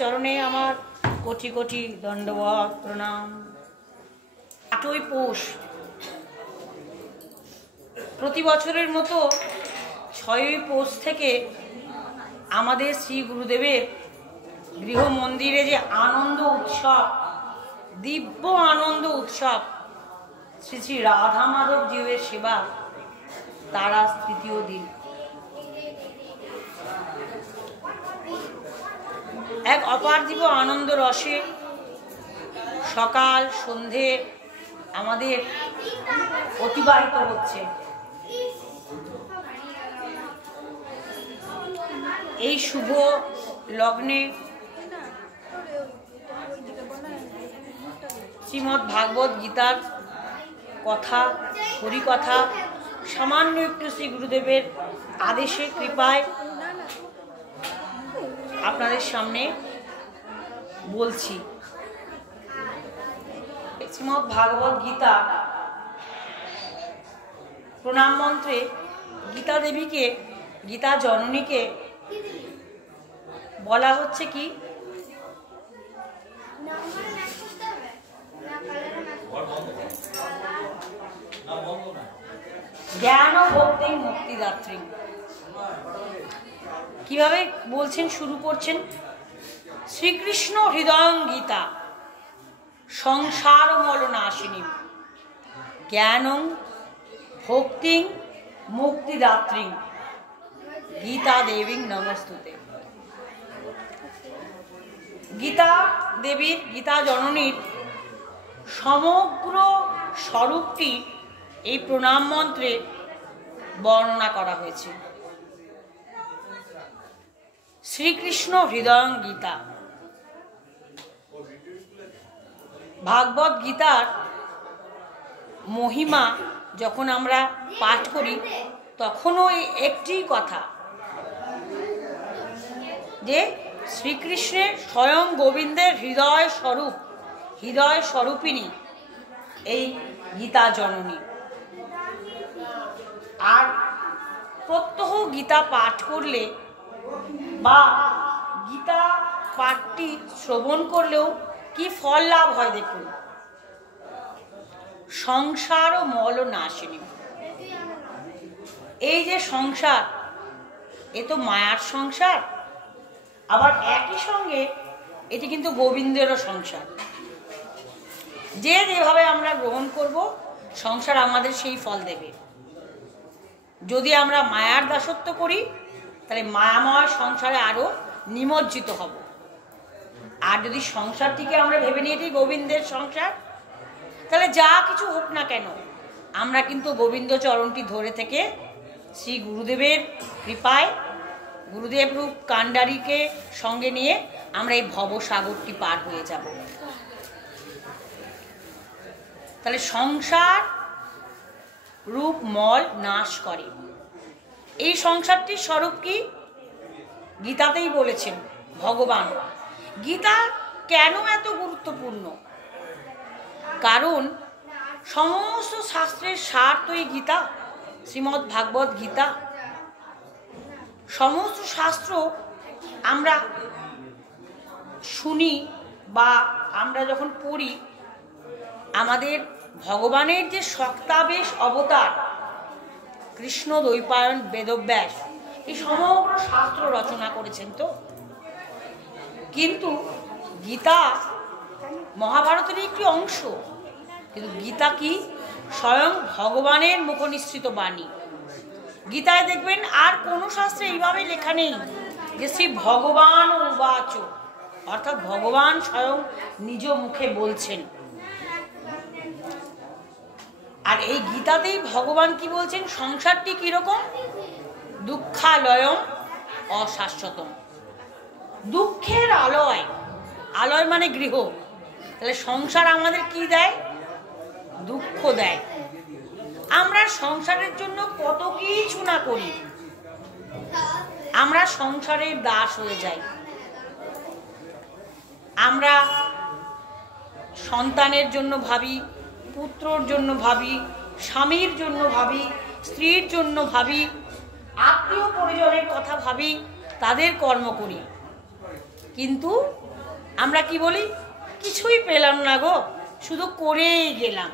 চরণে আমার কোটি কোটি দণ্ডবত প্রণাম। 8ই পৌষ প্রতি বছরের মতো 6ই পৌষ থেকে আমাদের শ্রী গুরুদেবের গৃহ মন্দিরে যে আনন্দ উৎসব, দিব্য আনন্দ উৎসব, শ্রী শ্রী রাধা মাধব জিউয়ের সেবা, তার আজ তৃতীয় দিন। এক অপার্থিব আনন্দ রসে সকাল সন্ধে আমাদের অতিবাহিত হচ্ছে। এই শুভ লগ্নে শ্রীমদ্ ভাগবত গীতার কথা, হরিকথা সামান্য একটু শ্রী গুরুদেবের আদেশে কৃপায় আপনাদের সামনে বলছি। শ্রীমদ্ ভাগবত গীতা প্রণাম মন্ত্রে গীতা দেবীকে, গীতা জননীকে বলা হচ্ছে কি, জ্ঞান ও ভক্তি মুক্তিদাত্রী। কিভাবে বলছেন, শুরু করছেন, শ্রীকৃষ্ণ হৃদয়ং গীতা সংসার মলনাশিনী জ্ঞানং ভক্তিং মুক্তিদাত্রী গীতা দেবীং নমস্তুতে। গীতা দেবীর, গীতা জননীর সমগ্র স্বরূপটি এই প্রণাম মন্ত্রে বর্ণনা করা হয়েছে। শ্রীকৃষ্ণ হৃদয়ং গীতা, ভাগবত গীতার মহিমা যখন আমরা পাঠ করি তখনও একটি কথা, যে শ্রীকৃষ্ণের স্বয়ং গোবিন্দের হৃদয় স্বরূপ, হৃদয় স্বরূপিণী এই গীতা জননী। আর প্রত্যহ গীতা পাঠ করলে বা গীতা পাঠটি শ্রবণ করলেও কি ফল লাভ হয় দেখুন, সংসার ও মল নাশিনী। এই যে সংসার, এ তো মায়ার সংসার, আবার একই সঙ্গে এটি কিন্তু গোবিন্দেরও সংসার। যে যেভাবে আমরা গ্রহণ করব সংসার আমাদের সেই ফল দেবে। যদি আমরা মায়ার দাসত্ব করি তাহলে মায়াময় সংসারে আরো নিমজ্জিত হব। আর যদি সংসারটিকে আমরা ভেবে নিয়ে এটি গোবিন্দের সংসার, তাহলে যা কিছু হোক না কেন আমরা কিন্তু গোবিন্দ চরণটি ধরে থেকে শ্রী গুরুদেবের কৃপায়, গুরুদেব রূপ কাণ্ডারীকে সঙ্গে নিয়ে আমরা এই ভবসাগরটি পার হয়ে যাব। তাহলে সংসার রূপ মল নাশ করে। এই সংসারটির স্বরূপ কি গীতাতেই বলেছেন ভগবান। গীতা কেন এত গুরুত্বপূর্ণ? কারণ সমস্ত শাস্ত্রের সার তো এই গীতা, শ্রীমদ্ ভাগবত গীতা। সমস্ত শাস্ত্র আমরা শুনি বা আমরা যখন পড়ি, আমাদের ভগবানের যে শক্তাবেশ অবতার কৃষ্ণ দ্বৈপায়ন বেদব্যাস এই সমগ্র শাস্ত্র রচনা করেছেন। তো কিন্তু গীতা মহাভারতের একটি অংশ, কিন্তু গীতা কি স্বয়ং ভগবানের মুখনিসৃত বাণী। গীতায় দেখবেন আর কোনো শাস্ত্রে এইভাবে লেখা নেই যে শ্রী ভগবান উবাচ, অর্থাৎ ভগবান স্বয়ং নিজ মুখে বলছেন। আর এই গীতাতেই ভগবান কি বলছেন, সংসারটি কিরকম, দুঃখালয়ম অশাশ্বতম, দুঃখের আলয়। আলয় মানে গৃহ। তাহলে সংসার আমাদের কি দেয়, দুঃখ দেয়। আমরা সংসারের জন্য কত কিছু না করি, আমরা সংসারের দাস হয়ে যাই। আমরা সন্তানের জন্য ভাবি, পুত্রর জন্য ভাবি, স্বামীর জন্য ভাবি, স্ত্রীর জন্য ভাবি, আত্মীয় পরিজনের কথা ভাবি, তাদের কর্ম করি। কিন্তু আমরা কি বলি, কিছুই পেলাম না গো, শুধু করেই গেলাম।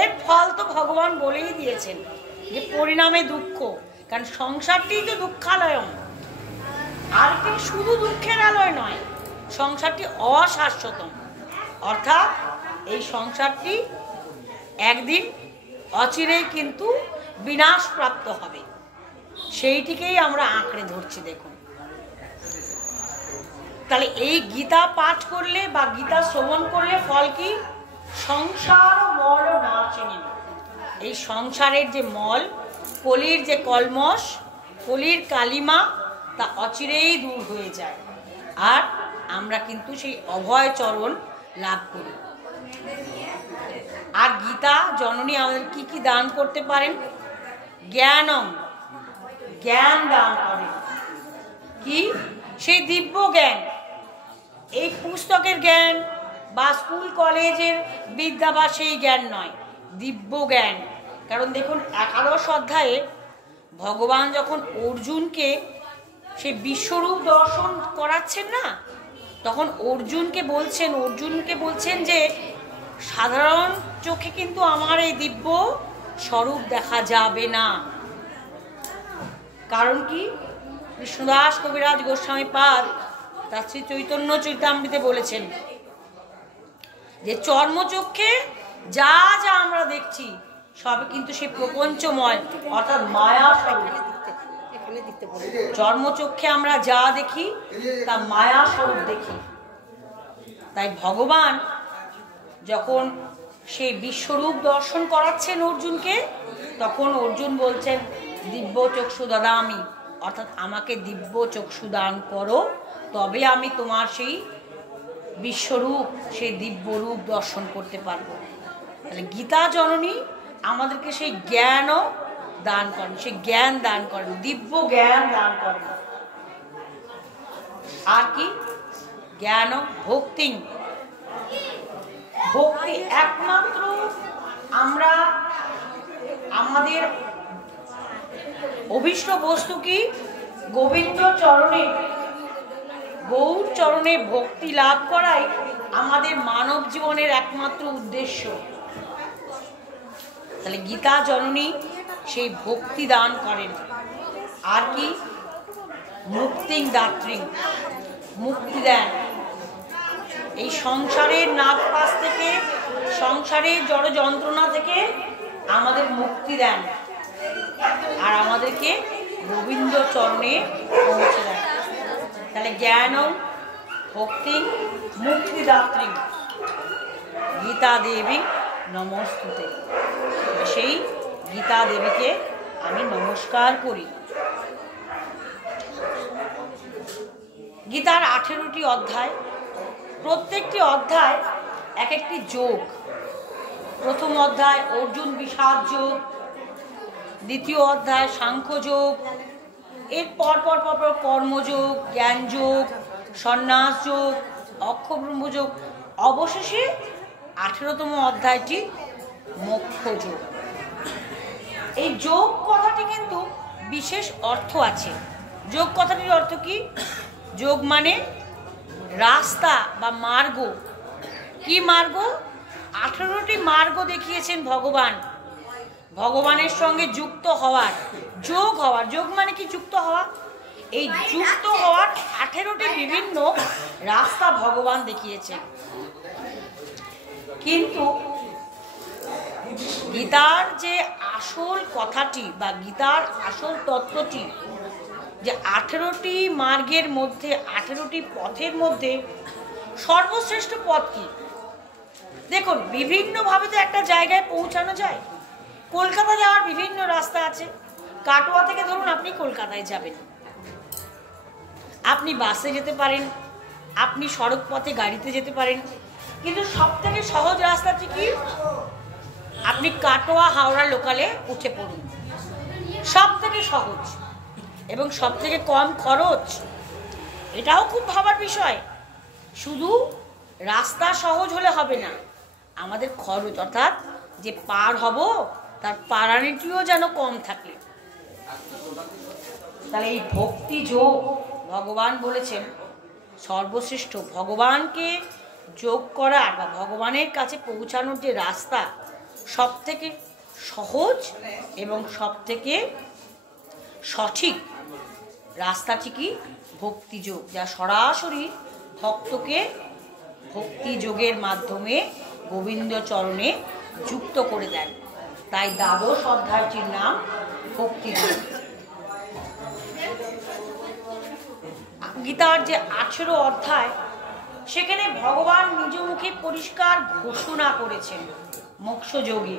এর ফল তো ভগবান বলেই দিয়েছেন যে পরিণামে দুঃখ, কারণ সংসারটিই তো দুঃখালয়ম। আর কি শুধু দুঃখের আলয় নয়, সংসারটি অশাশ্বতম, অর্থাৎ এই সংসারটি একদিন অচিরেই কিন্তু বিনাশপ্রাপ্ত হবে, সেইটিকেই আমরা আঁকড়ে ধরছি। দেখুন, তাহলে এই গীতা পাঠ করলে বা গীতা শ্রবণ করলে ফল কি? সংসার মল নাশিনী, এই সংসারের যে মল, কলির যে কলমশ, কলির কালিমা, তা অচিরেই দূর হয়ে যায়, আর আমরা কিন্তু সেই অভয় চরণ লাভ করি। আর গীতা জননী আমাদের কি কি দান করতে পারেন? জ্ঞানম, জ্ঞান দান করেন। কি? সেই দিব্য জ্ঞান, এই পুস্তকের জ্ঞান বা স্কুল কলেজের বিদ্যা বা সেই জ্ঞান নয়, দিব্য জ্ঞান। কারণ দেখুন, 11 অধ্যায়ে ভগবান যখন অর্জুনকে সেই বিশ্বরূপ দর্শন করাচ্ছেন না, তখন অর্জুনকে বলছেন যে সাধারণ চোখে কিন্তু আমার এই দিব্য স্বরূপ দেখা যাবে না। কারণ কি? কৃষ্ণদাস কবিরাজ গোস্বামী পাদ তার শ্রী চৈতন্য চরিতামৃতে বলেছেন যে চর্মচক্ষে যা যা আমরা দেখছি সবে কিন্তু সেই প্রপঞ্চময়, অর্থাৎ মায়া স্বরূপ। চর্মচক্ষে আমরা যা দেখি তা মায়া স্বরূপ দেখি। তাই ভগবান যখন সেই বিশ্বরূপ দর্শন করাচ্ছেন অর্জুনকে, তখন অর্জুন বলছেন দিব্য চক্ষু দদামি, অর্থাৎ আমাকে দিব্য চক্ষু দান করো, তবে আমি তোমার সেই বিশ্বরূপ, সেই দিব্যরূপ দর্শন করতে পারবো। তাহলে গীতা জননী আমাদেরকে সেই জ্ঞানও দান করেন, সেই জ্ঞান দান করেন, দিব্য জ্ঞান দান করেন। আর কি? জ্ঞান ভক্তি। ভক্তি একমাত্র আমরা আমাদের অভীষ্ট বস্তু কি? গোবিন্দ চরণে, গৌর চরণে ভক্তি লাভ করাই আমাদের মানব জীবনের একমাত্র উদ্দেশ্য। তাহলে গীতা জননী সেই ভক্তি দান করেন। আর কি? মুক্তি দাত্রী, মুক্তি দেন। এই সংসারের নাগপাশ থেকে, সংসারের জড় যন্ত্রণা থেকে আমাদের মুক্তি দেন, আর আমাদেরকে গোবিন্দ চরণে পৌঁছে দেন। তাহলে জ্ঞান ভক্তি মুক্তিদাত্রী গীতা দেবী নমস্তুতে। সেই গীতা দেবীকে আমি নমস্কার করি। গীতার 18টি অধ্যায়, প্রত্যেকটি অধ্যায় এক একটি যোগ। প্রথম অধ্যায় অর্জুন বিষাদ যোগ, দ্বিতীয় অধ্যায় সাংখ্য যোগ, এর পর কর্মযোগ, জ্ঞানযোগ, সন্ন্যাস যোগ, অক্ষব্রহ্মযোগ, অবশেষে 18তম অধ্যায়টি মোক্ষ যোগ। এই যোগ কথাটি কিন্তু বিশেষ অর্থ আছে। যোগ কথাটির অর্থ কি? যোগ মানে রাস্তা বা মার্গ। কি মার্গ? 18টি মার্গ দেখিয়েছেন ভগবান, ভগবানের সঙ্গে যুক্ত হওয়ার, যোগ হওয়ার। যোগ মানে কি? যুক্ত হওয়া। এই যুক্ত হওয়ার 18টি বিভিন্ন রাস্তা ভগবান দেখিয়েছেন। কিন্তু গীতার যে আসল কথাটি বা গীতার আসল তত্ত্বটি, যে 18টি মার্গের মধ্যে, 18টি পথের মধ্যে সর্বশ্রেষ্ঠ পথ কি? দেখুন, বিভিন্নভাবে তো একটা জায়গায় পৌঁছানো যায়। কলকাতা যাওয়ার বিভিন্ন রাস্তা আছে। কাটোয়া থেকে ধরুন আপনি কলকাতায় যাবেন, আপনি বাসে যেতে পারেন, আপনি সড়ক পথে গাড়িতে যেতে পারেন, কিন্তু সব থেকে সহজ রাস্তাটি কি? আপনি কাটোয়া হাওড়া লোকালে উঠে পড়ুন, সব থেকে সহজ এবং সব থেকে কম খরচ। এটাও খুব ভাবার বিষয়। শুধু রাস্তা সহজ হলে হবে না, আমাদের খরচ, অর্থাৎ যে পার হব তার পারানিটিও যেন কম থাকে। তাহলে এই ভক্তি যোগ ভগবান বলেছেন সর্বশ্রেষ্ঠ ভগবানকে যোগ করার বা ভগবানের কাছে পৌঁছানোর যে রাস্তা সব থেকে সহজ এবং সব থেকে সঠিক রাস্তাটি কি ভক্তিযোগ, যা সরাসরি ভক্তকে ভক্তিযোগের মাধ্যমে গোবিন্দ চরণে যুক্ত করে দেন। তাই দ্বাদশ অধ্যায়টির নাম ভক্তিযোগ। গীতার যে 18 অধ্যায়, সেখানে ভগবান নিজ মুখে পরিষ্কার ঘোষণা করেছেন মোক্ষযোগে।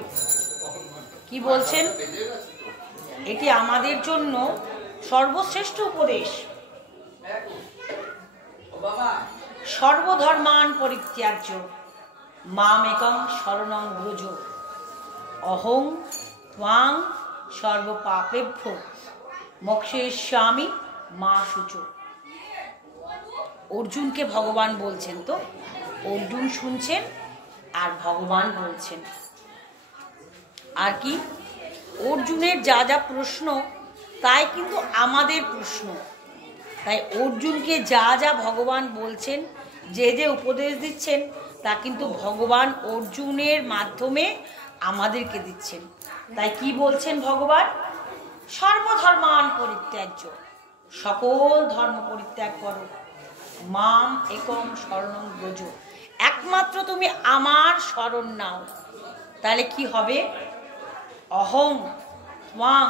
কি বলছেন? এটি আমাদের জন্য সর্বশ্রেষ্ঠ উপদেশ। সর্বধর্মান পরিত্যাজ্য মামেকং শরণং ব্রজ অহং ত্বাং সর্বপাপেভ্যো মোক্ষয়িষ্যামি মা শুচো। অর্জুনকে ভগবান বলছেন, তো অর্জুন শুনছেন আর ভগবান বলছেন। আর কি অর্জুনের যা যা প্রশ্ন তাই কিন্তু আমাদের প্রশ্ন। তাই অর্জুনকে যা যা ভগবান বলছেন, যে যে উপদেশ দিচ্ছেন, তা কিন্তু ভগবান অর্জুনের মাধ্যমে আমাদেরকে দিচ্ছেন। তাই কি বলছেন ভগবান? সর্বধর্মান পরিত্যাজ্য, সকল ধর্ম পরিত্যাগ করো, মাম একম শরণং ব্রজ, একমাত্র তুমি আমার শরণ নাও। তাহলে কি হবে? অহং ত্বাং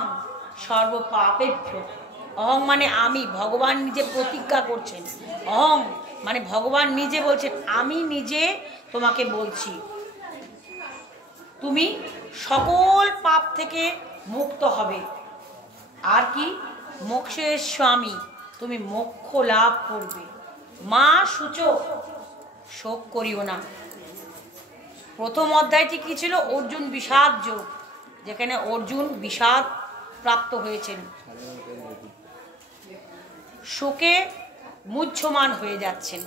সর্বপাপেভ্যো। অহং মানে আমি, ভগবান নিজে প্রতিজ্ঞা করছেন। অহং মানে ভগবান নিজে বলছেন, আমি নিজে তোমাকে বলছি, তুমি সকল পাপ থেকে মুক্ত হবে। আর কি? মোক্ষের স্বামী, তুমি মোক্ষ লাভ করবে। মা শুচো, শোক করিও না। প্রথম অধ্যায়টি কি ছিল? অর্জুন বিষাদ যোগ, যেখানে অর্জুন বিষাদ প্রাপ্ত হয়েছেন, শোকে মুহ্যমান হয়ে যাচ্ছেন,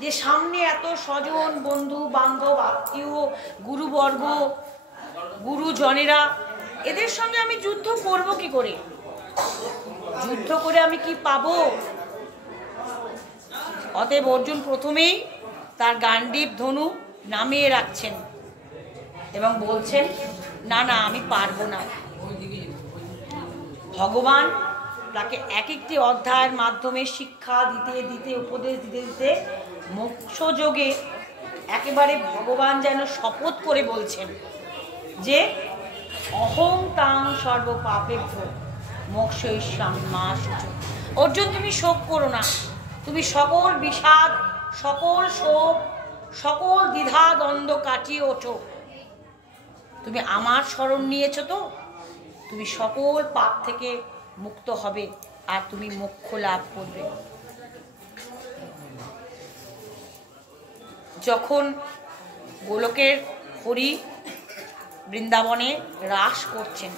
যে সামনে এত স্বজন বন্ধু বান্ধব আত্মীয় গুরুবর্গ গুরুজনেরা, এদের সঙ্গে আমি যুদ্ধ করব কি করে? যুদ্ধ করে আমি কি পাবো? অতএব অর্জুন প্রথমেই তার গান্ডীব ধনু নামিয়ে রাখছেন এবং বলছেন, না না, আমি পারবো না। ভগবান তাকে এক একটি অধ্যায়ের মাধ্যমে শিক্ষা দিতে দিতে, উপদেশ দিতে দিতে মোক্ষযোগে একেবারে ভগবান যেন শপথ করে বলছেন যে অহং তাং সর্বপাপেভ্যো মোক্ষয়িষ্যামি মা শুচো। অর্জুন, তুমি শোক করো না, তুমি সকল বিষাদ, সকল শোক, সকল দ্বিধা দ্বন্দ্ব কাটিয়ে ওঠো। তুমি আমার শরণ নিয়েছো, তো তুমি সকল পাপ থেকে মুক্ত হবে আর তুমি মোক্ষ লাভ করবে। যখন গোলকের হরি বৃন্দাবনে রাস করছেন,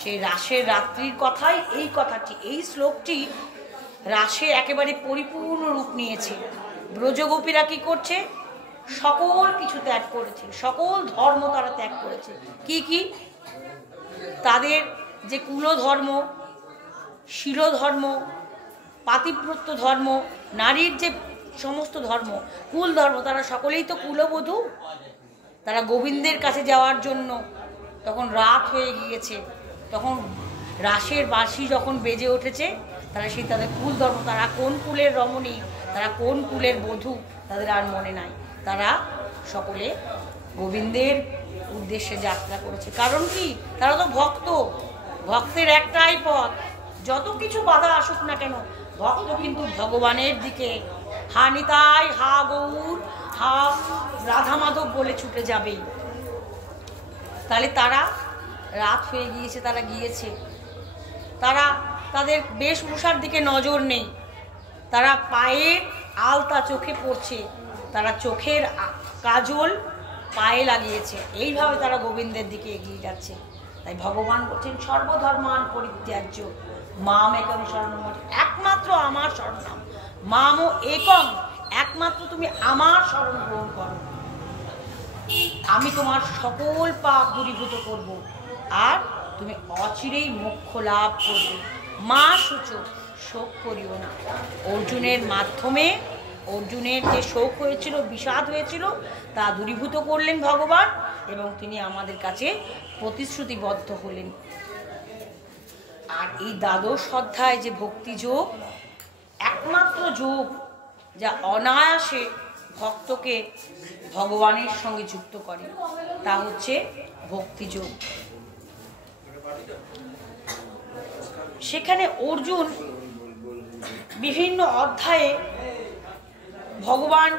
সেই রাসের রাত্রির কথাই এই কথাটি, এই শ্লোকটি রাসে একেবারে পরিপূর্ণ রূপ নিয়েছে। ব্রজগোপীরা কি করছে? সকল কিছু ত্যাগ করেছে, সকল ধর্ম তারা ত্যাগ করেছে। কি কি? তাদের যে কুলধর্ম, শিলধর্ম, পাতিব্রত্য ধর্ম, নারীর যে সমস্ত ধর্ম, কুল ধর্ম, তারা সকলেই তো কুলবধূ। তারা গোবিন্দের কাছে যাওয়ার জন্য, তখন রাত হয়ে গিয়েছে, তখন রাসের বাঁশি যখন বেজে উঠেছে, তারা সেই তাদের কুল ধর্ম, তারা কোন কুলের রমণী, তারা কোন কুলের বধূ, তাদের আর মনে নাই। তারা সকলে গোবিন্দের উদ্দেশ্যে যাত্রা করেছে। কারণ কি? তারা তো ভক্ত, ভক্তের একটাই পথ, যত কিছু বাধা আসুক না কেন, ভক্ত কিন্তু ভগবানের দিকে হা নিতাই, হা গৌর, হা রাধা মাধব বলে ছুটে যাবেই। তাহলে তারা রাত হয়ে গিয়েছে, তারা গিয়েছে, তারা তাদের বেশভূষার দিকে নজর নেই, তারা পায়ের আলতা চোখে পড়ছে, তারা চোখের কাজল পায়ে লাগিয়েছে, এইভাবে তারা গোবিন্দের দিকে এগিয়ে যাচ্ছে। তাই ভগবান বলছেন সর্বধর্মান পরিত্যাজ্য মাম একং শরণং ব্রজ, একমাত্র আমার শরণ নাও। মাম একং, একমাত্র তুমি আমার শরণ গ্রহণ করো, আমি তোমার সকল পাপ দূরীভূত করব আর তুমি অচিরেই মোক্ষ লাভ করবে। মা শুচো, শোক করিও না। অর্জুনের মাধ্যমে অর্জুনের যে শোক হয়েছিল, বিষাদ হয়েছিল, তা দূরীভূত করলেন ভগবান, এবং তিনি আমাদের কাছে প্রতিশ্রুতিবদ্ধ হলেন। আর এই দ্বাদশ অধ্যায় যে ভক্তিযোগ, একমাত্র যোগ যা অনায়াসে ভক্তকে ভগবানের সঙ্গে যুক্ত করে, তা হচ্ছে ভক্তিযোগ। সেখানে অর্জুন বিভিন্ন অধ্যায়ে ভগবান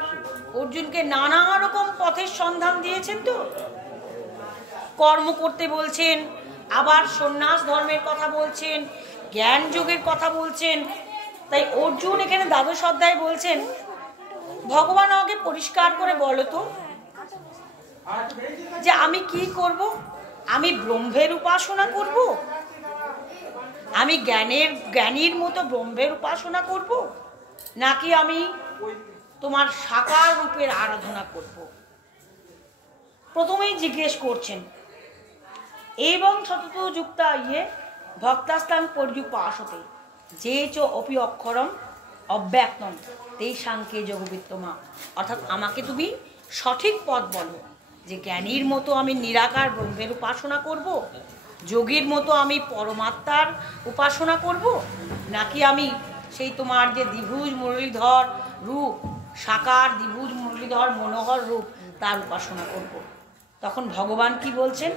অর্জুনকে নানা রকম পথের সন্ধান দিয়েছেন। তো কর্ম করতে বলছেন, আবার সন্ন্যাস ধর্মের কথা বলছেন, জ্ঞান যোগের কথা বলছেন। তাই অর্জুন এখানে দ্বাদশ অধ্যায়ে বলছেন, ভগবান আমাকে পরিষ্কার করে বলো তো যে আমি কি করব? আমি ব্রহ্মের উপাসনা করব, আমি জ্ঞানীর মতো ব্রহ্মের উপাসনা করব, নাকি আমি তোমার সাকার রূপের আরাধনা করব? প্রথমেই জিজ্ঞেস করছেন, এবং সতত যুক্তা ইয়ে ভক্তাস্তাং পর্যুপাসতে যে চ অপি অক্ষরম অব্যক্তম তেই সাংখ্যে যোগবিত্তমা। অর্থাৎ আমাকে তুমি সঠিক পথ বলো, যে জ্ঞানীর মতো আমি নিরাকার ব্রহ্মের উপাসনা করব, যোগীর মতো আমি পরমাত্মার উপাসনা করব, নাকি আমি সেই তোমার যে দ্বিভুজ মুরলীধর রূপ, সাকার দ্বিভুজ মুরলীধর মনোহর রূপ, তার উপাসনা করব। তখন ভগবান কি বলছেন,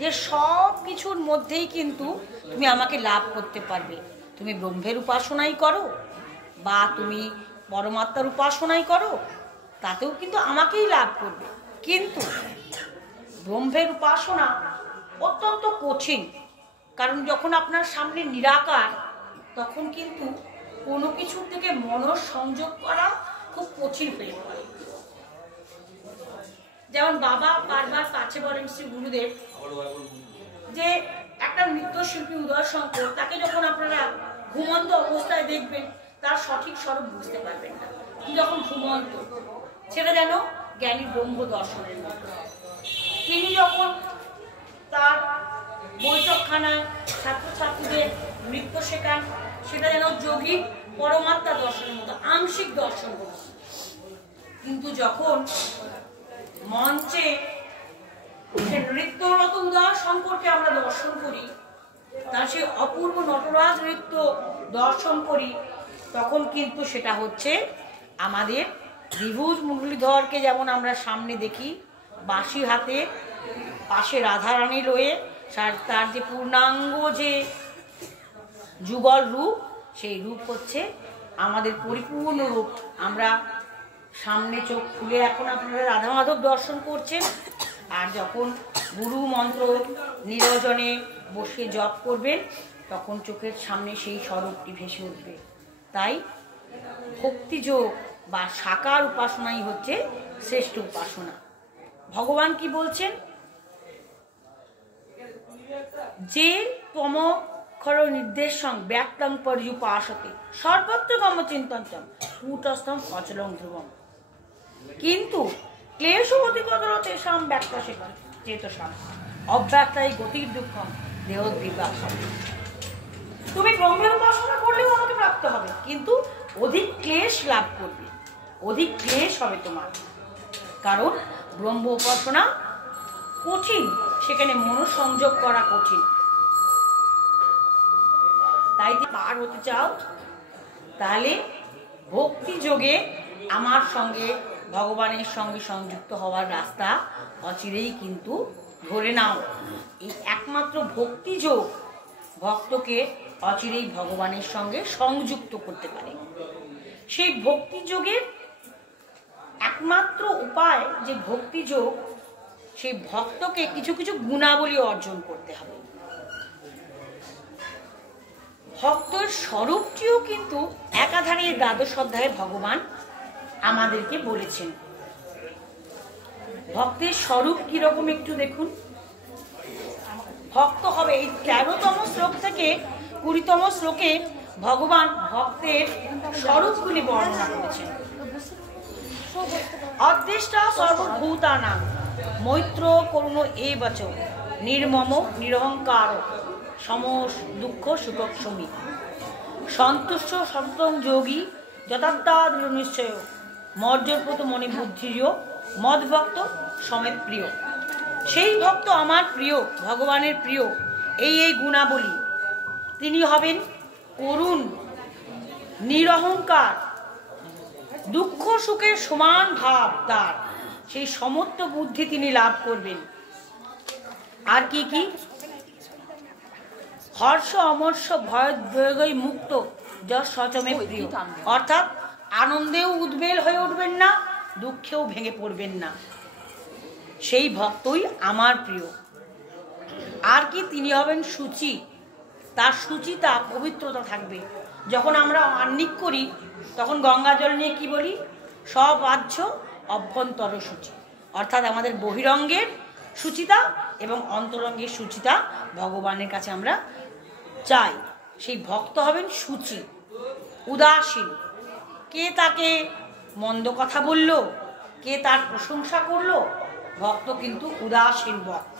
যে সব কিছুর মধ্যেই কিন্তু তুমি আমাকে লাভ করতে পারবে। তুমি ব্রহ্মের উপাসনাই করো বা তুমি পরমাত্মার উপাসনাই করো, তাতেও কিন্তু আমাকেই লাভ করবে। কিন্তু ব্রহ্মের উপাসনা অত্যন্ত কঠিন, কারণ যখন আপনার সামনে নিরাকার, তখন কিন্তু কোনো কিছুর থেকে মনঃসংযোগ করা খুব কঠিন হয়ে পড়ে। যেমন বাবা বারবার কাছে বলেন শ্রী গুরুদেব, যে একটা নৃত্যশিল্পী উদয়শঙ্কর, তাকে যখন আপনারা ঘুমন্ত অবস্থায় দেখবেন, তার সঠিক স্বরূপ বুঝতে পারবেন না। যখন ঘুমন্ত, সেটা যেন জ্ঞানী ব্রহ্ম দর্শনের মতো। তিনি যখন তার বৈঠকখানায় ছাত্রছাত্রীদের নৃত্য শেখান, সেটা যেন যোগী পরমাত্মা দর্শনের মতো, আংশিক দর্শন হতো। কিন্তু যখন মঞ্চে নৃত্যরত উদয়শঙ্করকে আমরা দর্শন করি, তার সেই অপূর্ব নটরাজ নৃত্য দর্শন করি, তখন কিন্তু সেটা হচ্ছে আমাদের দ্বিভুজ মুরলীধরকে যেমন আমরা সামনে দেখি, বাঁশি হাতে, পাশে রাধারানী রয়ে, তার যে পূর্ণাঙ্গ যে যুগল রূপ, সেই রূপ হচ্ছে আমাদের পরিপূর্ণ রূপ। আমরা সামনে চোখ খুলে এখন আপনারা রাধা মাধব দর্শন করছেন, আর যখন গুরু মন্ত্র নিরজনে বসে জপ করবেন, তখন চোখের সামনে সেই স্বরূপটি ভেসে উঠবে। তাই ভক্তিযোগ বা সাকার উপাসনাই হচ্ছে শ্রেষ্ঠ উপাসনা। ভগবান কি বলছেন, যে তমক্ষর নির্দেশং ব্যক্তং পর্যুপাসতে সর্বত্র গম চিন্তন্তম কূটস্থম অচলং ধ্রুবম, কিন্তু ক্লেশ অধিকতর তেষাং ব্যক্ত চেতসাম অব্যক্তাই গতির দুঃখম দেহদ্বিবাসম। তুমি ব্রহ্মের উপাসনা করলেও আমাকে প্রাপ্ত হবে, কিন্তু অধিক ক্লেশ লাভ করবে, অধিক ক্লেশ হবে তোমার, কারণ ব্রহ্ম উপাসনা কঠিন, সেখানে মনোসংযোগ করা কঠিন। তাই পার হতে চাও, তাহলে ভক্তি যোগে আমার সঙ্গে ভগবানের সঙ্গে সংযুক্ত হওয়ার রাস্তা অচিরেই কিন্তু ধরে নাও। এই একমাত্র ভক্তি যোগ ভক্তকে অচিরেই ভগবানের সঙ্গে সংযুক্ত করতে পারে। সেই ভক্তি যোগের একমাত্র উপায় যে ভক্তি যোগ, সেই ভক্তকে কিছু কিছু গুণাবলী অর্জন করতে হবে। ভক্তের স্বরূপটিও কিন্তু একাধারে দ্বাদশ অধ্যায়ে ভগবান আমাদেরকে বলেছেন। ভক্তের স্বরূপ কিরকম একটু দেখুন। ভক্ত হবে, এই 13তম শ্লোক থেকে 20তম শ্লোকে ভগবান ভক্তের স্বরূপগুলি বর্ণনা করেছেন। অদ্দেষ্টা সর্বভূতানাং মৈত্র করুণ এবচ নির্মম নিরহংকার সমস দুঃখ সুখক্ষমী। সন্তুষ্ট সন্তং যোগী যথার্থা দৃঢ় নিশ্চয় মর্যাদপ্রত মনে বুদ্ধিও মদ ভক্ত সমেত প্রিয়। সেই ভক্ত আমার প্রিয়, ভগবানের প্রিয়। এই গুণাবলী, তিনি হবেন করুণ, নিরহংকার, দুঃখ সুখের সমান ভাব তার, সেই সমত্ব বুদ্ধি তিনি লাভ করবেন। আর কি কি? হর্ষ অমর্ষ ভয় মুক্ত যশ সচমে প্রিয়, অর্থাৎ আনন্দেও উদ্বেল হয়ে উঠবেন না, দুঃখেও ভেঙে পড়বেন না, সেই ভক্তই আমার প্রিয়। আর কি? তিনি হবেন শুচি, তার শুচিতা পবিত্রতা থাকবে। যখন আমরা আহ্নিক করি তখন গঙ্গা জল নিয়ে কি বলি? সব আহ্য অভ্যন্তর শুচি, অর্থাৎ আমাদের বহিরঙ্গের শুচিতা এবং অন্তরঙ্গের শুচিতা ভগবানের কাছে আমরা চাই। সেই ভক্ত হবেন শুচি, উদাসীন। কে তাকে মন্দ কথা বলল, কে তার প্রশংসা করলো, ভক্ত কিন্তু উদাসীন ভক্ত।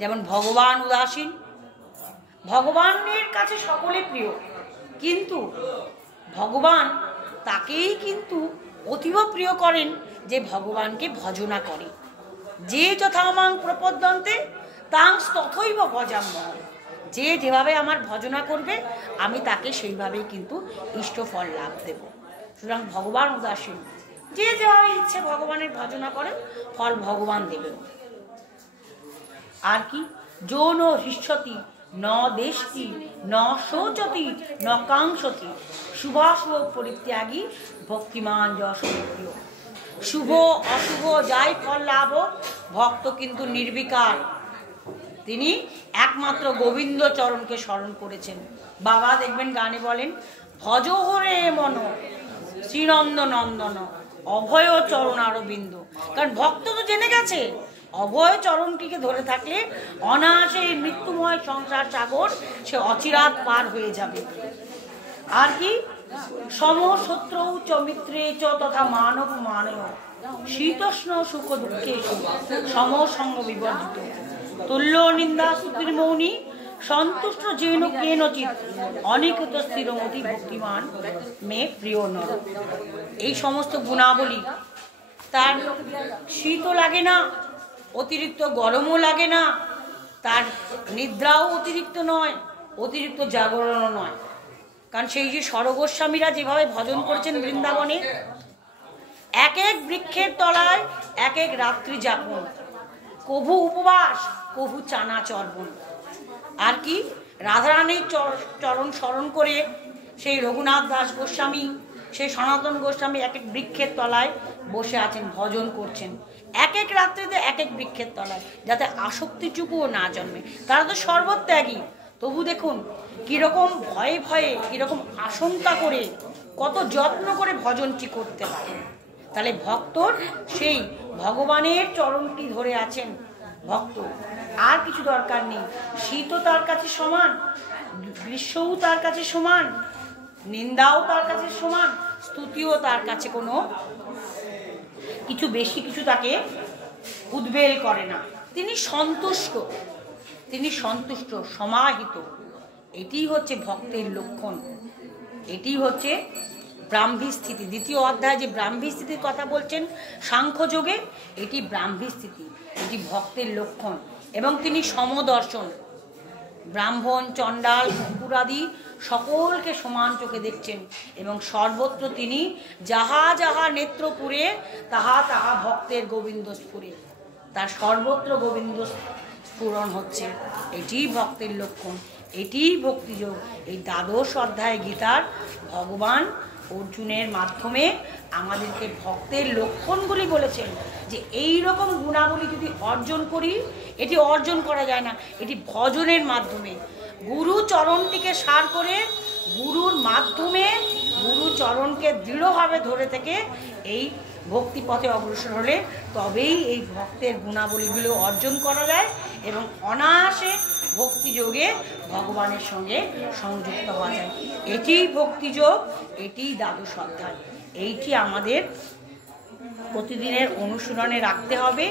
যেমন ভগবান উদাসীন, ভগবানের কাছে সকলে প্রিয়, কিন্তু ভগবান তাকেই কিন্তু অতীব প্রিয় করেন যে ভগবানকে ভজনা করে। যে যথামাং প্রপদ্যন্তে তাং তথৈব ভজাম্যহম, যে যেভাবে আমার ভজনা করবে আমি তাকে সেইভাবেই কিন্তু ইষ্টফল লাভ দেব। সুতরাং ভগবান উদাসীন, যে যেভাবে ইচ্ছে ভগবানের ভজনা করে ফল ভগবান দেবেন। আর কি? যৌন হৃষ্যতি ন দেশতি ন শোচতি ন কাঙ্ক্ষতি শুভাশুভ পরিত্যাগী ভক্তিমান যশ প্রিয়। শুভ অশুভ যাই ফল লাভ, ভক্ত কিন্তু নির্বিকার, তিনি একমাত্র গোবিন্দ চরণকে স্মরণ করেছেন। বাবা দেখবেন গানে বলেন, ভজ হরে মন শ্রীনন্দ নন্দন অভয় চরণ আরবিন্দ। কারণ ভক্ত তো জেনে গেছে অভয় চরণটিকে ধরে থাকলে অনায়াসে মৃত্যুময় সংসার সাগর সে অচিরাত পার হয়ে যাবে। আর কি? সম শত্রু চ মিত্রে চ তথা মানব মানব শীতোষ্ণ সুখ দুঃখে সম সঙ্গ বিবর্জিত তুল্য নিন্দা স্তুতির মৌনী সন্তুষ্ট যেন কেনচিত অনিকৃত স্থিরমতি ভক্তিমান মে প্রিয় নর। এই সমস্ত গুণাবলী, তার শীতও লাগে না, অতিরিক্ত গরমও লাগে না, তার নিদ্রাও অতিরিক্ত নয়, অতিরিক্ত জাগরণও নয়। কারণ সেই যে সরগোস্বামীরা যেভাবে ভজন করেছেন বৃন্দাবনে, এক এক বৃক্ষের তলায় এক এক রাত্রি যাপন, কভু উপবাস, কভু চানা চর্বণ। আর কি? রাধারানীর চরণ স্মরণ করে সেই রঘুনাথ দাস গোস্বামী, সেই সনাতন গোস্বামী এক এক বৃক্ষের তলায় বসে আছেন, ভজন করছেন এক এক রাত্রিতে এক এক বৃক্ষের তলায়, যাতে আসক্তিটুকুও না জন্মে। তারা তো সর্বত্যাগী, তবু দেখুন কিরকম ভয়ে ভয়ে, কিরকম আশঙ্কা করে, কত যত্ন করে ভজনটি করতে হয়। তাহলে ভক্তর সেই ভগবানের চরণটি ধরে আছেন ভক্ত, আর কিছু দরকার নেই। শীতও তার কাছে সমান, গ্রীষ্মও তার কাছে সমান, নিন্দাও তার কাছে সমান, স্তুতিও তার কাছে কোনো কিছু বেশি কিছু তাকে উদ্বেল করে না। তিনি সন্তুষ্ট, তিনি সন্তুষ্ট, সমাহিত। এটি হচ্ছে ভক্তের লক্ষণ, এটি হচ্ছে ব্রাহ্মী স্থিতি। দ্বিতীয় অধ্যায় যে ব্রাহ্মী স্থিতির কথা বলছেন সাংখ্যযোগে, এটি ব্রাহ্মী স্থিতি, এটি ভক্তের লক্ষণ। এবং তিনি সমদর্শন, ব্রাহ্মণ চণ্ডাল কুকুরাদি সকলকে সমান চোখে দেখছেন, এবং সর্বত্র তিনি যাহা যাহা নেত্রপুরে তাহা তাহা ভক্তের গোবিন্দ স্ফুরে, তার সর্বত্র গোবিন্দ স্ফুরণ হচ্ছে। এটিই ভক্তের লক্ষণ, এটিই ভক্তিযোগ। এই দ্বাদশ অধ্যায় গীতার ভগবান অর্জুনের মাধ্যমে আমাদেরকে ভক্তের লক্ষণগুলি বলেছেন, যে এই রকম গুণাবলী যদি অর্জন করি, এটি অর্জন করা যায় না, এটি ভজনের মাধ্যমে গুরু চরণটিকে সার করে, গুরুর মাধ্যমে গুরু চরণকে দৃঢ়ভাবে ধরে থেকে এই ভক্তিপথে অগ্রসর হলে তবেই এই ভক্তের গুণাবলীগুলো অর্জন করা যায় এবং অনায়াসে ভক্তিযোগে ভগবানের সঙ্গে সংযুক্ত হওয়া যায়। এটিই ভক্তিযোগ, এটিই দ্বাদশ অধ্যায়। এইটি আমাদের প্রতিদিনের অনুশীলনে রাখতে হবে।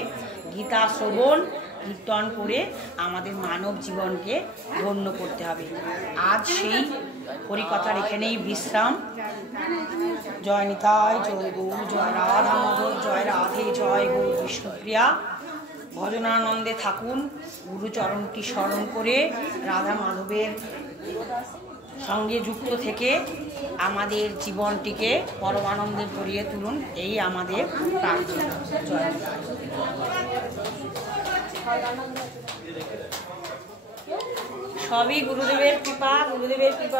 গীতা শ্রবণ কীর্তন করে আমাদের মানব জীবনকে ধন্য করতে হবে। আজ সেই হরিকথার এখানেই বিশ্রাম। জয় নিতাই, জয় গৌর, জয় রাধা মাধব, জয় রাধে, জয় গৌর বিষ্ণুপ্রিয়া। ভজনানন্দে থাকুন, গুরুচরণটি স্মরণ করে রাধা মাধবের সঙ্গে যুক্ত থেকে আমাদের জীবনটিকে পরমানন্দে ভরিয়ে তুলুন, এই আমাদের প্রার্থনা। জয় নিতাই। সবই গুরুদেবের কৃপা, গুরুদেবের কৃপা।